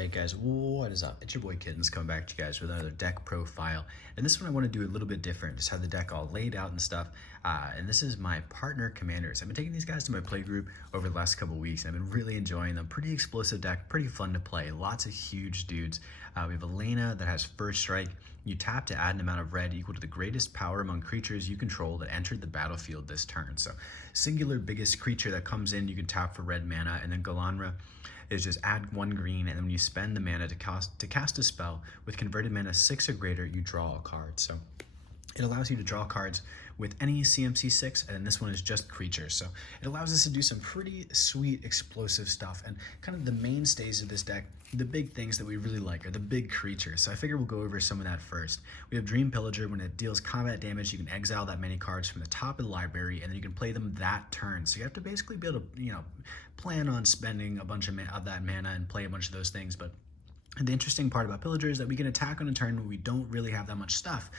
Alright guys, what is up? It's your boy Kittens coming back to you guys with another deck profile. And this one I want to do a little bit different, just have the deck all laid out and stuff. And this is my partner commanders. I've been taking these guys to my play group over the last couple weeks. I've been really enjoying them. Pretty explosive deck, pretty fun to play. Lots of huge dudes. We have Alena that has first strike. You tap to add an amount of red equal to the greatest power among creatures you control that entered the battlefield this turn. So singular biggest creature that comes in, you can tap for red mana. And then Gilanra is just add 1 green, and then when you spend the mana to cast a spell with converted mana 6 or greater, you draw a card. So it allows you to draw cards with any CMC 6, and this one is just creatures. So it allows us to do some pretty sweet explosive stuff, and kind of the mainstays of this deck, the big things that we really like are the big creatures. So I figure we'll go over some of that first. We have Dream Pillager. When it deals combat damage, you can exile that many cards from the top of the library, and then you can play them that turn. So you have to basically be able to, plan on spending a bunch of that mana and play a bunch of those things. But the interesting part about Pillager is that we can attack on a turn when we don't really have that much stuff,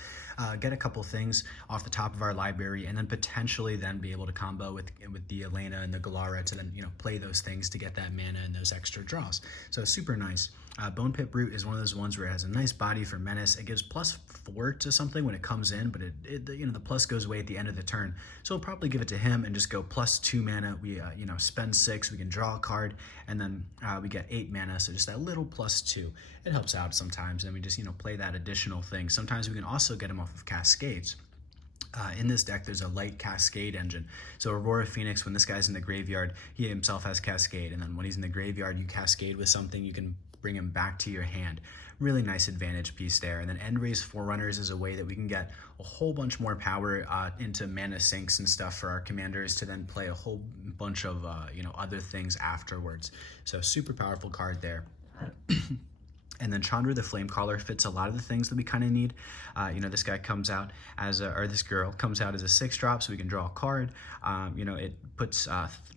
get a couple things off the top of our library, and then potentially then be able to combo with the Alena and the Gilanra to then play those things to get that mana and those extra draws. So super nice. Bone Pit Brute is one of those ones where it has a nice body for menace. It gives +4 to something when it comes in, but the plus goes away at the end of the turn. So we'll probably give it to him and just go +2 mana. We spend 6, we can draw a card, and then we get 8 mana. So just that little +2. It helps out sometimes, and we just play that additional thing. Sometimes we can also get him off of Cascades. In this deck, there's a light Cascade engine. So Aurora Phoenix, when this guy's in the graveyard, he himself has Cascade, and then when he's in the graveyard, you Cascade with something, you can bring him back to your hand. Really nice advantage piece there. And then Endray's Forerunners is a way that we can get a whole bunch more power into mana sinks and stuff for our commanders to then play a whole bunch of other things afterwards. So super powerful card there. And then Chandra the Flamecaller fits a lot of the things that we kind of need. This guy comes out as or this girl comes out as a 6-drop, so we can draw a card. It puts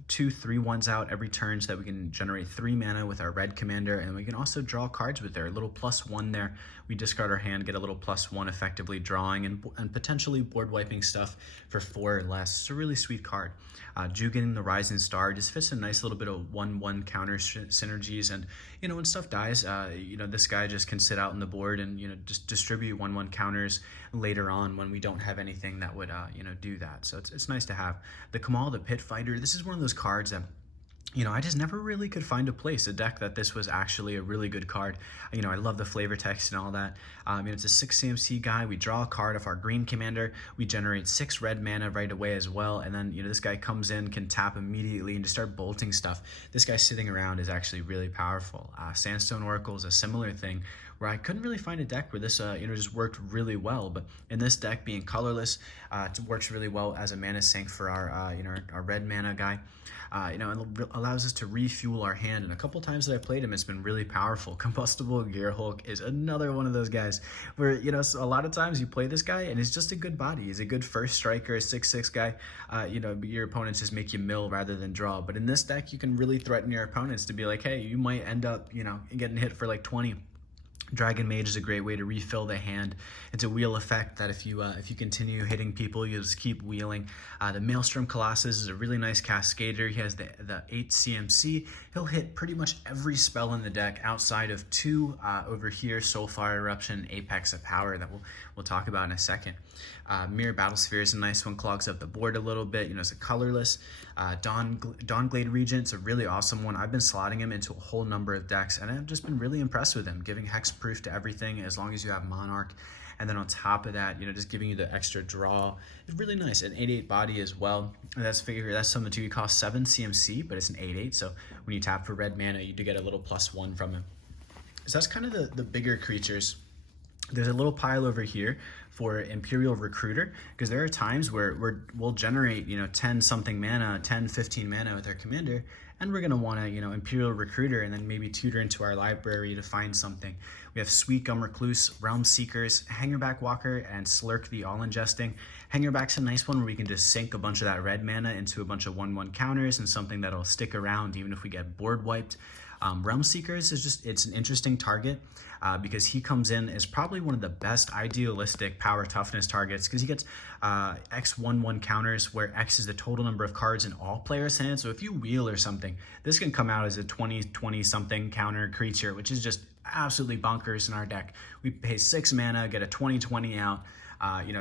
2 3/1s out every turn so that we can generate 3 mana with our red commander, and we can also draw cards with their little +1 there. We discard our hand, get a little +1, effectively drawing and potentially board wiping stuff for 4 or less. It's a really sweet card. Jugan the Rising Star just fits a nice little bit of 1/1 counter synergies, and when stuff dies, this guy just can sit out on the board and just distribute 1/1 counters later on when we don't have anything that would do that. So it's nice to have. The Kamal the Pit Fighter, this is one of those cards that I just never really could find a deck that this was actually a really good card. I love the flavor text and all that. It's a 6 CMC guy. We draw a card off our green commander. We generate 6 red mana right away as well. And then, this guy comes in, can tap immediately and just start bolting stuff. This guy sitting around is actually really powerful. Sandstone Oracle is a similar thing where I couldn't really find a deck where this, just worked really well. But in this deck, being colorless, it works really well as a mana sink for our, our red mana guy. It allows us to refuel our hand, and a couple times that I played him, it's been really powerful. Combustible Gearhulk is another one of those guys where, a lot of times you play this guy and he's just a good body. He's a good first striker, a 6/6 guy. Your opponents just make you mill rather than draw. But in this deck, you can really threaten your opponents to be like, hey, you might end up, getting hit for like 20. Dragon Mage is a great way to refill the hand. It's a wheel effect that if you continue hitting people, you just keep wheeling. The Maelstrom Colossus is a really nice cascader. He has the 8 CMC. He'll hit pretty much every spell in the deck outside of 2 over here, Soulfire Eruption, Apex of Power, that we'll talk about in a second. Mirror Battlesphere is a nice one, clogs up the board a little bit. It's a colorless. Dawnglade Regent is a really awesome one. I've been slotting him into a whole number of decks, and I've just been really impressed with him, giving hexproof to everything as long as you have Monarch. And then on top of that, just giving you the extra draw. It's really nice. An 8/8 body as well. And that's something too. He costs 7 CMC, but it's an 8/8. So when you tap for red mana, you do get a little +1 from him. So that's kind of the bigger creatures. There's a little pile over here for Imperial Recruiter, because there are times where we'll generate 10 something mana, 10 15 mana with our commander, and we're going to want to Imperial Recruiter and then maybe tutor into our library to find something. We have Sweet Gum Recluse, Realm Seekers, Hangerback Walker, and Slurk the All Ingesting. Hangerback's a nice one where we can just sink a bunch of that red mana into a bunch of 1/1 counters and something that'll stick around even if we get board wiped. Realm Seekers is just, it's an interesting target because he comes in as probably one of the best idealistic power toughness targets because he gets X1/1 counters where X is the total number of cards in all players' hands. So if you wheel or something, this can come out as a 20 something counter creature, which is just absolutely bonkers in our deck. We pay 6 mana, get a 20/20 out,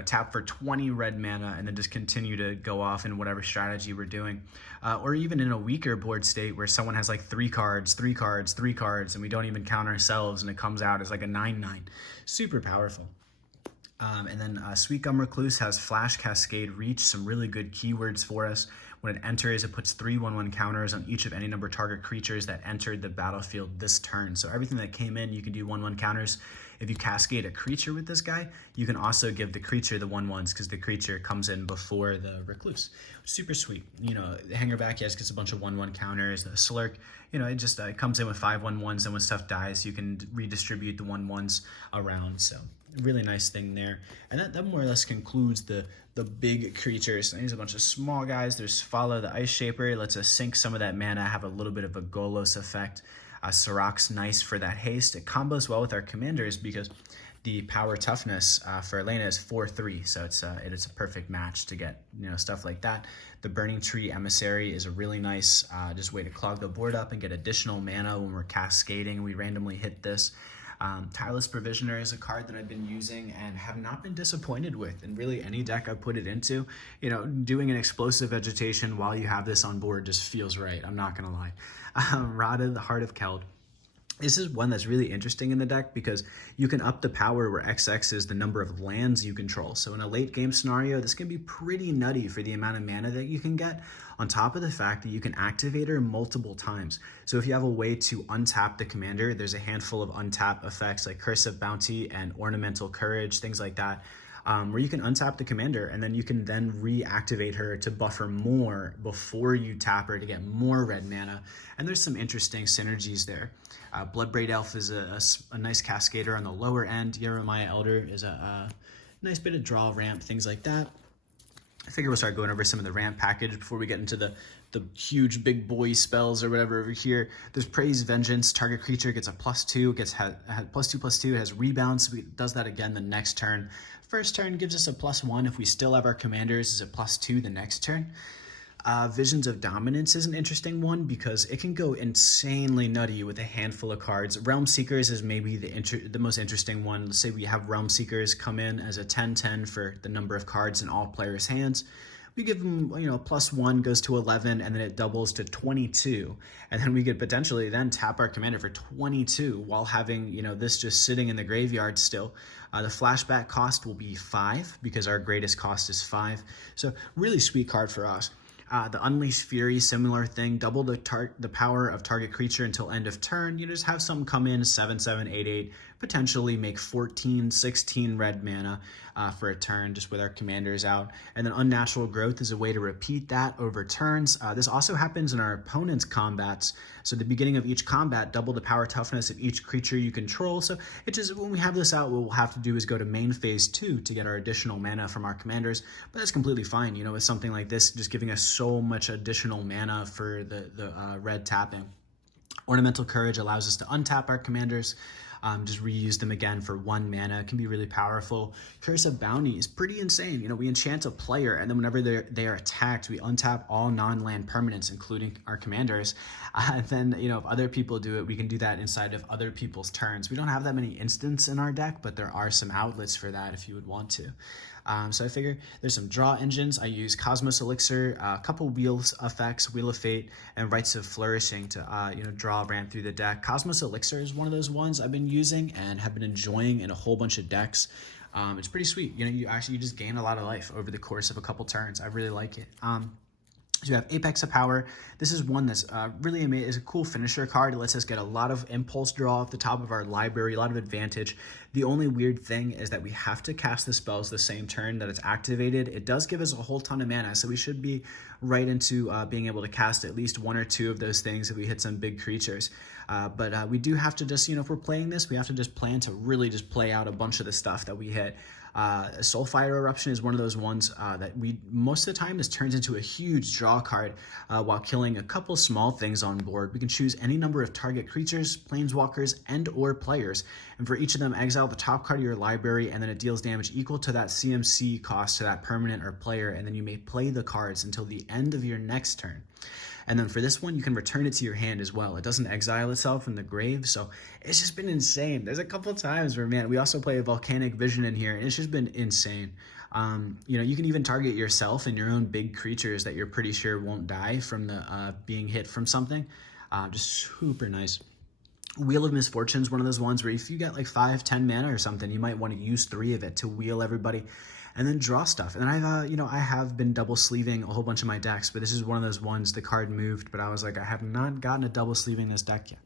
tap for 20 red mana, and then just continue to go off in whatever strategy we're doing. Or even in a weaker board state where someone has like 3 cards, 3 cards, 3 cards, and we don't even count ourselves, and it comes out as like a 9/9. Super powerful. And then Sweet Gum Recluse has Flash, Cascade, Reach, some really good keywords for us. When it enters, it puts 3 1/1 counters on each of any number of target creatures that entered the battlefield this turn. So everything that came in, you can do 1/1 counters. If you cascade a creature with this guy, you can also give the creature the 1/1s because the creature comes in before the Recluse. Super sweet. The Hangerback, yes, gets a bunch of 1/1 counters. The Slurk, it just comes in with 5 1/1s, and when stuff dies, you can redistribute the 1/1s around. So really nice thing there. And that more or less concludes the big creatures. And there's a bunch of small guys. There's Follow the Ice Shaper, lets us sink some of that mana, have a little bit of a Golos effect. Sirach's nice for that haste. It combos well with our commanders because the power toughness for Alena is 4/3, so it's a perfect match to get stuff like that. The Burning Tree Emissary is a really nice just way to clog the board up and get additional mana when we're cascading. We randomly hit this. Tireless Provisioner is a card that I've been using and have not been disappointed with in really any deck I put it into. Doing an explosive vegetation while you have this on board just feels right. I'm not gonna lie. Rada, the Heart of Keld. This is one that's really interesting in the deck because you can up the power where XX is the number of lands you control. So in a late game scenario, this can be pretty nutty for the amount of mana that you can get, on top of the fact that you can activate her multiple times. So if you have a way to untap the commander, there's a handful of untap effects like Curse of Bounty and Ornamental Courage, things like that, where you can untap the commander and then you can then reactivate her to buffer more before you tap her to get more red mana. And there's some interesting synergies there. Bloodbraid Elf is a nice cascader on the lower end. Jeremiah Elder is a nice bit of draw ramp, things like that. I figure we'll start going over some of the ramp package before we get into the huge big boy spells or whatever over here. There's Praise Vengeance. Target creature gets a +2, has +2/+2, it has rebound, so it does that again the next turn. First turn gives us a +1. If we still have our commanders, is a +2 the next turn. Visions of Dominance is an interesting one because it can go insanely nutty with a handful of cards. Realm Seekers is maybe the most interesting one. Let's say we have Realm Seekers come in as a 10/10 for the number of cards in all players' hands. We give them, +1 goes to 11, and then it doubles to 22. And then we could potentially then tap our commander for 22 while having, this just sitting in the graveyard still. The flashback cost will be 5 because our greatest cost is 5. So really sweet card for us. The Unleashed Fury, similar thing, double the power of target creature until end of turn. You just have some come in 7/7, 8/8, potentially make 14, 16 red mana for a turn just with our commanders out. And then Unnatural Growth is a way to repeat that over turns. This also happens in our opponent's combats. So at the beginning of each combat, double the power toughness of each creature you control. So it just, when we have this out, what we'll have to do is go to main phase 2 to get our additional mana from our commanders. But that's completely fine, with something like this, just giving us so much additional mana for the red tapping. Ornamental Courage allows us to untap our commanders, just reuse them again for 1 mana. It can be really powerful. Curse of Bounty is pretty insane. We enchant a player, and then whenever they are attacked, we untap all non-land permanents, including our commanders. Then, if other people do it, we can do that inside of other people's turns. We don't have that many instants in our deck, but there are some outlets for that if you would want to. So I figure there's some draw engines. I use Cosmos Elixir, a couple Wheels effects, Wheel of Fate, and Rites of Flourishing to draw ramp through the deck. Cosmos Elixir is one of those ones I've been using and have been enjoying in a whole bunch of decks. It's pretty sweet. You just gain a lot of life over the course of a couple turns. I really like it. So you have Apex of Power. This is one that's really amazing. It's a cool finisher card. It lets us get a lot of impulse draw off the top of our library, a lot of advantage. The only weird thing is that we have to cast the spells the same turn that it's activated. It does give us a whole ton of mana, so we should be right into being able to cast at least 1 or 2 of those things if we hit some big creatures. But we do have to just, if we're playing this, we have to just plan to really just play out a bunch of the stuff that we hit. Soulfire Eruption is one of those ones that we most of the time this turns into a huge draw card while killing a couple small things on board. We can choose any number of target creatures, planeswalkers, and or players, and for each of them exile the top card of your library, and then it deals damage equal to that CMC cost to that permanent or player, and then you may play the cards until the end of your next turn. And then for this one, you can return it to your hand as well. It doesn't exile itself from the grave, so it's just been insane. There's a couple times where, man, we also play a Volcanic Vision in here, and it's just been insane. You know, you can even target yourself and your own big creatures that you're pretty sure won't die from the being hit from something. Just super nice. Wheel of Misfortune is one of those ones where if you get like 5-10 mana or something, you might want to use 3 of it to wheel everybody and then draw stuff. And I've, you know, I have been double sleeving a whole bunch of my decks, but this is one of those ones, the card moved, but I was like, I have not gotten a double sleeving this deck yet.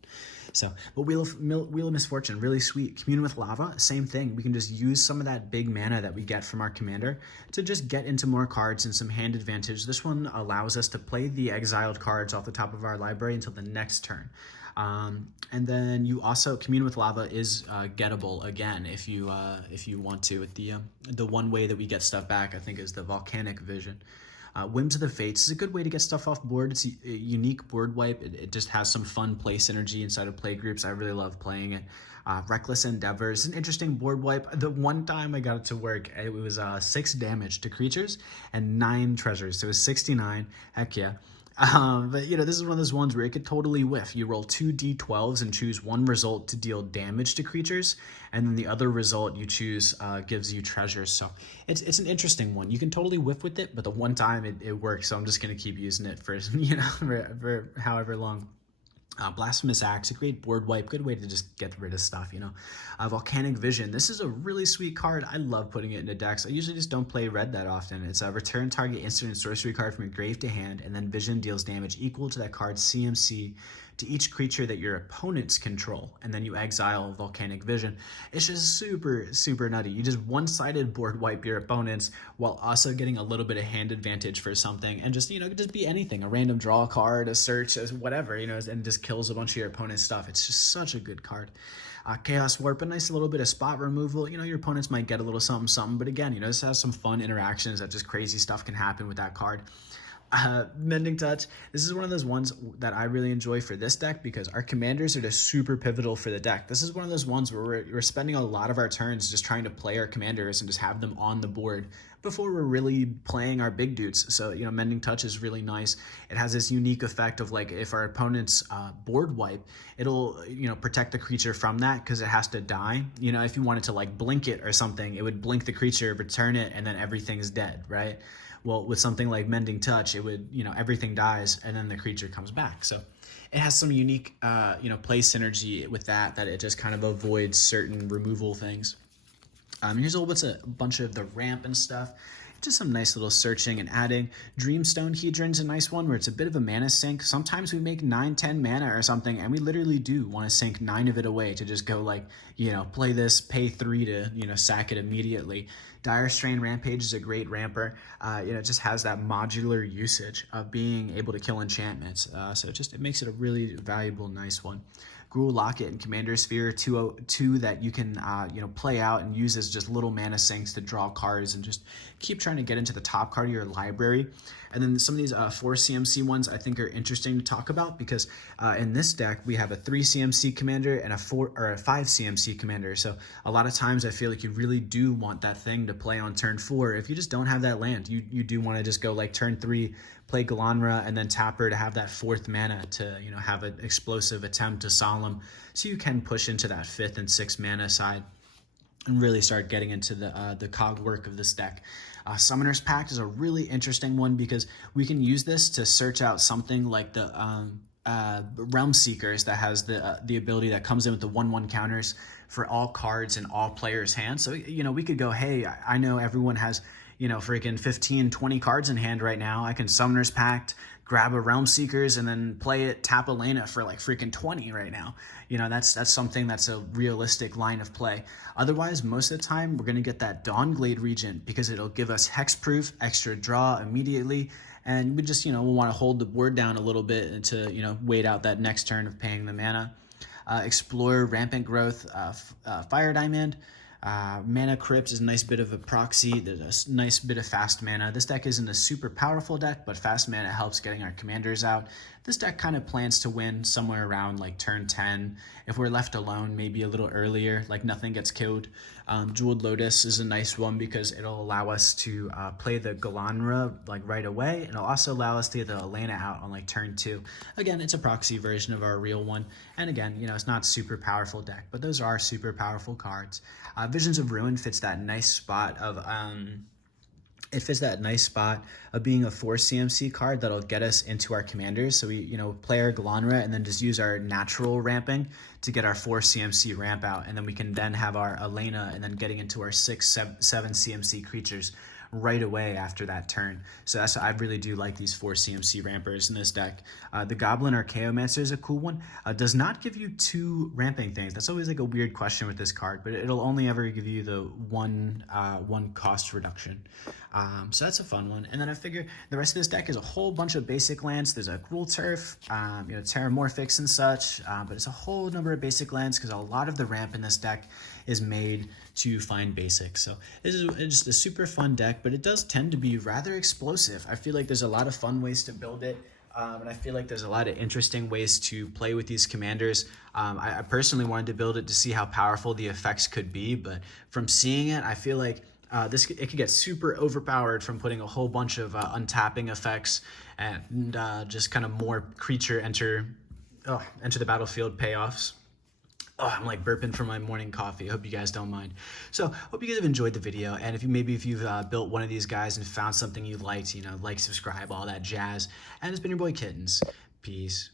So, but Wheel of Misfortune, really sweet. Commune with Lava, same thing. We can just use some of that big mana that we get from our commander to just get into more cards and some hand advantage. This one allows us to play the exiled cards off the top of our library until the next turn. And then you also, Commune with Lava is gettable again if you want to. With the one way that we get stuff back, I think, is the Volcanic Vision. Whims of the Fates is a good way to get stuff off board. It's a unique board wipe. It just has some fun play synergy inside of play groups. I really love playing it. Reckless Endeavor is an interesting board wipe. The one time I got it to work, it was 6 damage to creatures and 9 treasures. So it was 69. Heck yeah. But, you know, this is one of those ones where it could totally whiff. You roll 2 d12s and choose one result to deal damage to creatures, and then the other result you choose gives you treasures. So it's an interesting one. You can totally whiff with it, but the one time it works, so I'm just going to keep using it for, you know, for however long. Blasphemous Axe, a great board wipe, good way to just get rid of stuff, you know. Volcanic Vision, this is a really sweet card. I love putting it into decks. I usually just don't play red that often. It's a return target instant and sorcery card from your grave to hand, and then Vision deals damage equal to that card's CMC to each creature that your opponents control, and then you exile Volcanic Vision. It's just super, super nutty. You just one-sided board wipe your opponents while also getting a little bit of hand advantage for something, and just, you know, just be anything, a random draw card, a search, whatever, you know, and just kills a bunch of your opponent's stuff. It's just such a good card. Chaos Warp, a nice little bit of spot removal. You know, your opponents might get a little something, something, but again, you know, this has some fun interactions that just crazy stuff can happen with that card. Mending Touch, this is one of those ones that I really enjoy for this deck because our commanders are just super pivotal for the deck. This is one of those ones where we're spending a lot of our turns just trying to play our commanders and just have them on the board before we're really playing our big dudes. So, you know, Mending Touch is really nice. It has this unique effect of, like, if our opponent's board wipe, it'll, you know, protect the creature from that because it has to die. You know, if you wanted to, like, blink it or something, it would blink the creature, return it, and then everything's dead, right? Well, with something like Mending Touch, it would, you know, everything dies and then the creature comes back. So it has some unique, you know, play synergy with that it just kind of avoids certain removal things. Here's a bunch of the ramp and stuff. Just some nice little searching and adding. Dreamstone Hedron's a nice one where it's a bit of a mana sink. Sometimes we make 9-10 mana or something, and we literally do want to sink 9 of it away to just go, like, you know, play this, pay 3 to, you know, sack it immediately. Dire Strain Rampage is a great ramper. You know, it just has that modular usage of being able to kill enchantments. So it makes it a really valuable, nice one. Gruul Locket and Commander Sphere, 2 that you can you know, play out and use as just little mana sinks to draw cards and just keep trying to get into the top card of your library. And then some of these 4 CMC ones I think are interesting to talk about because in this deck we have a 3 CMC commander and a 5 CMC commander. So a lot of times I feel like you really do want that thing to play on turn 4. If you just don't have that land, you do want to just go like turn 3, play Gilanra, and then tap her to have that 4th mana to, you know, have an explosive attempt to Solemn, so you can push into that 5th and 6th mana side and really start getting into the cog work of this deck. Summoner's Pact is a really interesting one because we can use this to search out something like the Realm Seekers that has the ability that comes in with the 1/1 counters for all cards in all players' hands. So, you know, we could go, hey, I know everyone has, you know, freaking 15, 20 cards in hand right now. I can Summoner's Pact, grab a Realm Seekers, and then play it, tap Alena for like freaking 20 right now. You know, that's something that's a realistic line of play. Otherwise, most of the time, we're going to get that Dawnglade Regent because it'll give us hexproof, extra draw immediately, and we just, you know, we'll want to hold the board down a little bit to, you know, wait out that next turn of paying the mana. Explorer, Rampant Growth, Fire Diamond. Mana Crypt is a nice bit of a proxy. There's a nice bit of fast mana. This deck isn't a super powerful deck, but fast mana helps getting our commanders out. This deck kind of plans to win somewhere around like turn 10. If we're left alone, maybe a little earlier, like nothing gets killed. Jeweled Lotus is a nice one because it'll allow us to play the Gilanra like right away, and it'll also allow us to get the Alena out on like turn 2. Again, it's a proxy version of our real one, and again, you know, it's not super powerful deck, but those are super powerful cards. Visions of Ruin fits that nice spot of being a 4 CMC card that'll get us into our commanders. So we, you know, play our Gilanra and then just use our natural ramping to get our 4 CMC ramp out, and then we can then have our Alena and then getting into our 6, 7 CMC creatures right away after that turn. So that's, I really do like these 4 CMC rampers in this deck. The Goblin Archaeomancer is a cool one. Does not give you 2 ramping things. That's always like a weird question with this card, but it'll only ever give you the one cost reduction. So that's a fun one. And then I figure the rest of this deck is a whole bunch of basic lands. There's a Cruel Turf, you know, Terramorphics and such, but it's a whole number of basic lands because a lot of the ramp in this deck is made to find basics. So this is just a super fun deck, but it does tend to be rather explosive. I feel like there's a lot of fun ways to build it. And I feel like there's a lot of interesting ways to play with these commanders. I personally wanted to build it to see how powerful the effects could be, but from seeing it, I feel like it could get super overpowered from putting a whole bunch of untapping effects and just kind of more creature enter the battlefield payoffs. Oh, I'm like burping from my morning coffee. I hope you guys don't mind. So, hope you guys have enjoyed the video. And if you've built one of these guys and found something you liked, you know, like, subscribe, all that jazz. And it's been your boy Kittens. Peace.